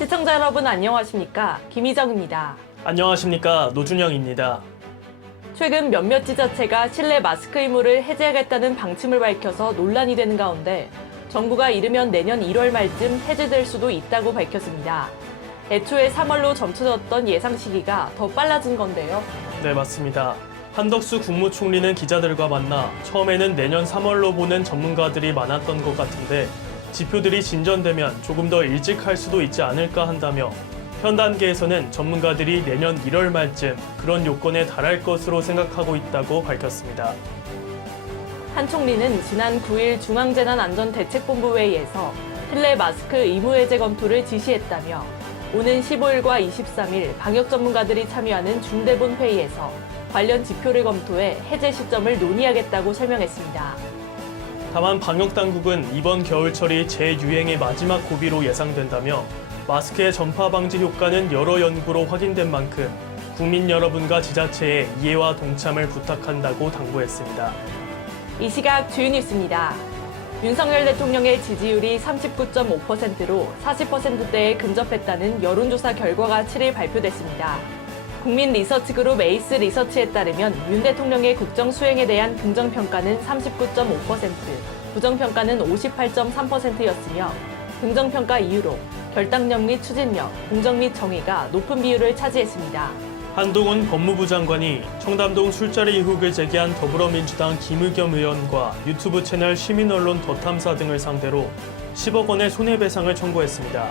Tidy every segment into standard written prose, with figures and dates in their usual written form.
시청자 여러분 안녕하십니까? 김희정입니다. 안녕하십니까? 노준영입니다. 최근 몇몇 지자체가 실내 마스크 의무를 해제하겠다는 방침을 밝혀서 논란이 되는 가운데 정부가 이르면 내년 1월 말쯤 해제될 수도 있다고 밝혔습니다. 애초에 3월로 점쳐졌던 예상 시기가 더 빨라진 건데요. 네, 맞습니다. 한덕수 국무총리는 기자들과 만나 처음에는 내년 3월로 보는 전문가들이 많았던 것 같은데 지표들이 진전되면 조금 더 일찍 할 수도 있지 않을까 한다며 현 단계에서는 전문가들이 내년 1월 말쯤 그런 요건에 달할 것으로 생각하고 있다고 밝혔습니다. 한 총리는 지난 9일 중앙재난안전대책본부 회의에서 실내 마스크 의무 해제 검토를 지시했다며 오는 15일과 23일 방역 전문가들이 참여하는 중대본 회의에서 관련 지표를 검토해 해제 시점을 논의하겠다고 설명했습니다. 다만 방역당국은 이번 겨울철이 재유행의 마지막 고비로 예상된다며 마스크의 전파 방지 효과는 여러 연구로 확인된 만큼 국민 여러분과 지자체의 이해와 동참을 부탁한다고 당부했습니다. 이 시각 주요 뉴스입니다. 윤석열 대통령의 지지율이 39.5%로 40%대에 근접했다는 여론조사 결과가 7일 발표됐습니다. 국민 리서치 그룹 에이스 리서치에 따르면 윤 대통령의 국정 수행에 대한 긍정평가는 39.5%, 부정평가는 58.3%였으며 긍정평가 이유로 결단력 및 추진력, 공정 및 정의가 높은 비율을 차지했습니다. 한동훈 법무부 장관이 청담동 술자리 의혹을 제기한 더불어민주당 김의겸 의원과 유튜브 채널 시민언론 더탐사 등을 상대로 10억 원의 손해배상을 청구했습니다.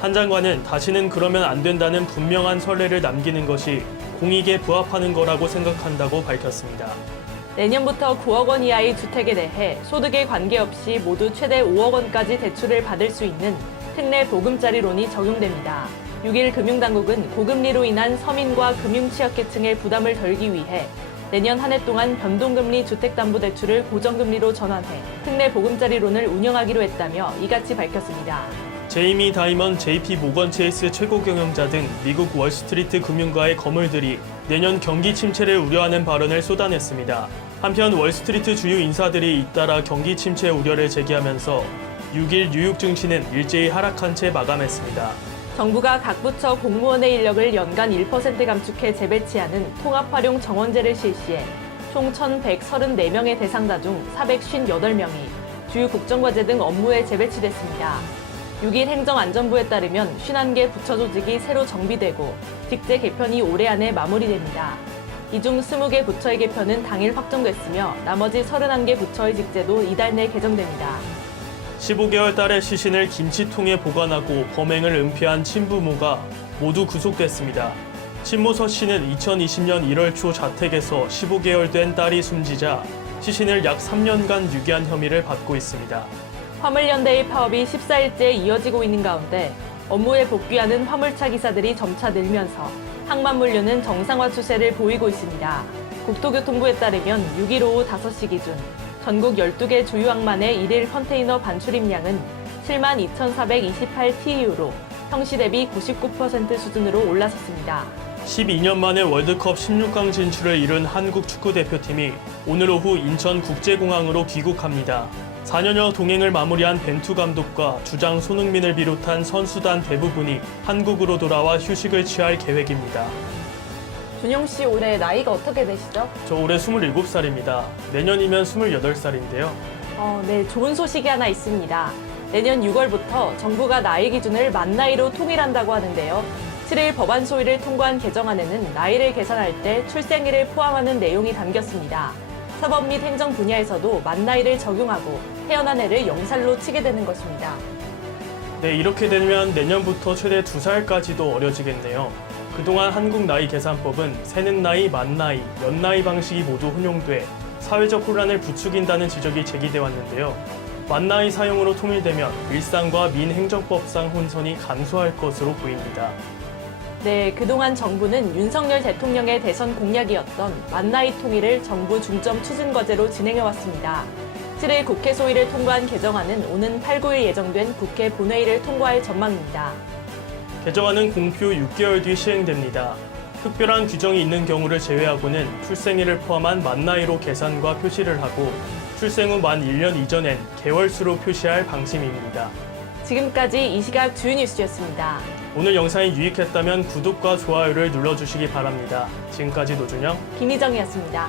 한 장관은 다시는 그러면 안 된다는 분명한 선례를 남기는 것이 공익에 부합하는 거라고 생각한다고 밝혔습니다. 내년부터 9억 원 이하의 주택에 대해 소득에 관계없이 모두 최대 5억 원까지 대출을 받을 수 있는 특례 보금자리론이 적용됩니다. 6일 금융당국은 고금리로 인한 서민과 금융취약계층의 부담을 덜기 위해 내년 한 해 동안 변동금리 주택담보대출을 고정금리로 전환해 특례 보금자리론을 운영하기로 했다며 이같이 밝혔습니다. 제이미 다이먼 JP 모건 체이스 최고 경영자 등 미국 월스트리트 금융가의 거물들이 내년 경기 침체를 우려하는 발언을 쏟아냈습니다. 한편 월스트리트 주요 인사들이 잇따라 경기 침체 우려를 제기하면서 6일 뉴욕 증시는 일제히 하락한 채 마감했습니다. 정부가 각 부처 공무원의 인력을 연간 1% 감축해 재배치하는 통합활용 정원제를 실시해 총 1,134명의 대상자 중 458명이 주요 국정과제 등 업무에 재배치됐습니다. 6일 행정안전부에 따르면 51개 부처 조직이 새로 정비되고 직제 개편이 올해 안에 마무리됩니다. 이 중 20개 부처의 개편은 당일 확정됐으며 나머지 31개 부처의 직제도 이달 내 개정됩니다. 15개월 딸의 시신을 김치통에 보관하고 범행을 은폐한 친부모가 모두 구속됐습니다. 친모 서 씨는 2020년 1월 초 자택에서 15개월 된 딸이 숨지자 시신을 약 3년간 유기한 혐의를 받고 있습니다. 화물연대의 파업이 14일째 이어지고 있는 가운데 업무에 복귀하는 화물차 기사들이 점차 늘면서 항만물류는 정상화 추세를 보이고 있습니다. 국토교통부에 따르면 6일 오후 5시 기준 전국 12개 주요 항만의 일일 컨테이너 반출입량은 72,428TEU로 평시 대비 99% 수준으로 올라섰습니다. 12년 만에 월드컵 16강 진출을 이룬 한국 축구대표팀이 오늘 오후 인천국제공항으로 귀국합니다. 4년여 동행을 마무리한 벤투 감독과 주장 손흥민을 비롯한 선수단 대부분이 한국으로 돌아와 휴식을 취할 계획입니다. 준영 씨 올해 나이가 어떻게 되시죠? 저 올해 27살입니다. 내년이면 28살인데요. 네, 좋은 소식이 하나 있습니다. 내년 6월부터 정부가 나이 기준을 만 나이로 통일한다고 하는데요. 7일 법안 소위를 통과한 개정안에는 나이를 계산할 때 출생일을 포함하는 내용이 담겼습니다. 사법 및 행정 분야에서도 만 나이를 적용하고 태어난 해를 0살로 치게 되는 것입니다. 네, 이렇게 되면 내년부터 최대 2살까지도 어려지겠네요. 그동안 한국 나이 계산법은 세는 나이, 만 나이, 연 나이 방식이 모두 혼용돼 사회적 혼란을 부추긴다는 지적이 제기돼 왔는데요. 만 나이 사용으로 통일되면 일상과 민행정법상 혼선이 감소할 것으로 보입니다. 네, 그동안 정부는 윤석열 대통령의 대선 공약이었던 만 나이 통일을 정부 중점 추진 과제로 진행해왔습니다. 7일 국회 소위를 통과한 개정안은 오는 8, 9일 예정된 국회 본회의를 통과할 전망입니다. 개정안은 공표 6개월 뒤 시행됩니다. 특별한 규정이 있는 경우를 제외하고는 출생일을 포함한 만 나이로 계산과 표시를 하고 출생 후 만 1년 이전엔 개월수로 표시할 방침입니다. 지금까지 이 시각 주요 뉴스였습니다. 오늘 영상이 유익했다면 구독과 좋아요를 눌러주시기 바랍니다. 지금까지 노준영, 김희정이었습니다.